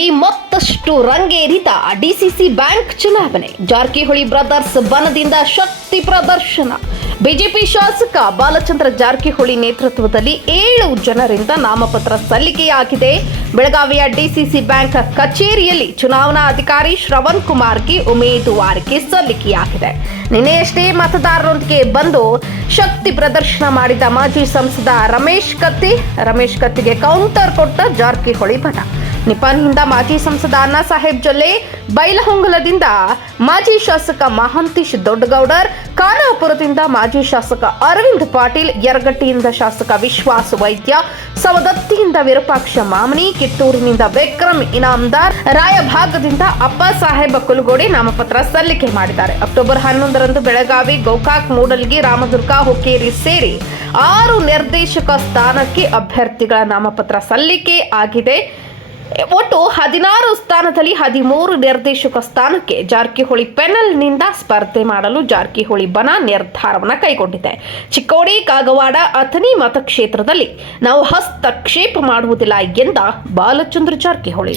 ಮತ್ತಷ್ಟು ರಂಗೇರಿತ DCC bank ಚುನಾವಣೆ. Jarkiholi brothers ಬನದಿಂದ ಶಕ್ತಿ ಪ್ರದರ್ಶನ. ಬಿಜೆಪಿ ಶಾಸಕ ಬಾಲಚಂದ್ರ ಜಾರಕಿಹೊಳಿ ನೇತೃತ್ವದಲ್ಲಿ ಏಳು ಜನರಿಂದ ನಾಮಪತ್ರ ಸಲ್ಲಿಕೆಯಾಗಿದೆ. ಬೆಳಗಾವಿಯ ಡಿಸಿಸಿ ಬ್ಯಾಂಕ್ ಕಚೇರಿಯಲ್ಲಿ ಚುನಾವಣಾ ಅಧಿಕಾರಿ ಶ್ರವಣ್ ಕುಮಾರ್ಗೆ ಉಮೇದುವಾರಿಕೆ ಸಲ್ಲಿಕೆಯಾಗಿದೆ. ನಿನ್ನೆಯಷ್ಟೇ ಮತದಾರರೊಂದಿಗೆ ಬಂದು ಶಕ್ತಿ ಪ್ರದರ್ಶನ ಮಾಡಿದ ಮಾಜಿ ಸಂಸದ ರಮೇಶ್ ಕತ್ತಿ. ರಮೇಶ್ ಕತ್ತಿಗೆ ಕೌಂಟರ್ ಕೊಟ್ಟ ಜಾರಕಿಹೊಳಿ ಭಟ ನಿಪಾನಿಯಿಂದ ಮಾಜಿ ಸಂಸದ ಅಣ್ಣಾ ಸಾಹೇಬ್ ಜೊಲ್ಲೆ ಬೈಲಹೊಂಗಲದಿಂದ ಮಾಜಿ ಶಾಸಕ ಮಹಾಂತೇಶ್ ದೊಡ್ಡಗೌಡರ್, ಖಾನಾಪುರದಿಂದ ಮಾಜಿ ಶಾಸಕ ಅರವಿಂದ್ ಪಾಟೀಲ್, ಯರಗಟ್ಟಿಯಿಂದ ಶಾಸಕ ವಿಶ್ವಾಸ್ ವೈದ್ಯ, ಸವದತ್ತಿಯಿಂದ ವಿರೂಪಾಕ್ಷ ಮಾಮನಿ, ಕಿತ್ತೂರಿನಿಂದ ವಿಕ್ರಮ್ ಇನಾಮ್ದಾರ್, ರಾಯಭಾಗದಿಂದ ಅಪ್ಪ ಸಾಹೇಬ ಕುಲಗೋಡಿ ನಾಮಪತ್ರ ಸಲ್ಲಿಕೆ ಮಾಡಿದ್ದಾರೆ. ಅಕ್ಟೋಬರ್ ಹನ್ನೊಂದರಂದು ಬೆಳಗಾವಿ, ಗೋಕಾಕ್, ಮೂಡಲ್ಗಿ, ರಾಮದುರ್ಗ, ಹುಕ್ಕೇರಿ ಸೇರಿ ಆರು ನಿರ್ದೇಶಕ ಸ್ಥಾನಕ್ಕೆ ಅಭ್ಯರ್ಥಿಗಳ ನಾಮಪತ್ರ ಸಲ್ಲಿಕೆ ಆಗಿದೆ. ಒಟ್ಟು ಹದಿನಾರು ಸ್ಥಾನದಲ್ಲಿ ಹದಿಮೂರು ನಿರ್ದೇಶಕ ಸ್ಥಾನಕ್ಕೆ ಜಾರಕಿಹೊಳಿ ಪೆನಲ್ನಿಂದ ಸ್ಪರ್ಧೆ ಮಾಡಲು ಜಾರಕಿಹೊಳಿ ಬನ ನಿರ್ಧಾರವನ್ನು ಕೈಗೊಂಡಿದೆ. ಚಿಕ್ಕೋಡಿ, ಕಾಗವಾಡ, ಅಥಣಿ ಮತಕ್ಷೇತ್ರದಲ್ಲಿ ನಾವು ಹಸ್ತಕ್ಷೇಪ ಮಾಡುವುದಿಲ್ಲ ಎಂದ ಬಾಲಚಂದ್ರ ಜಾರಕಿಹೊಳಿ.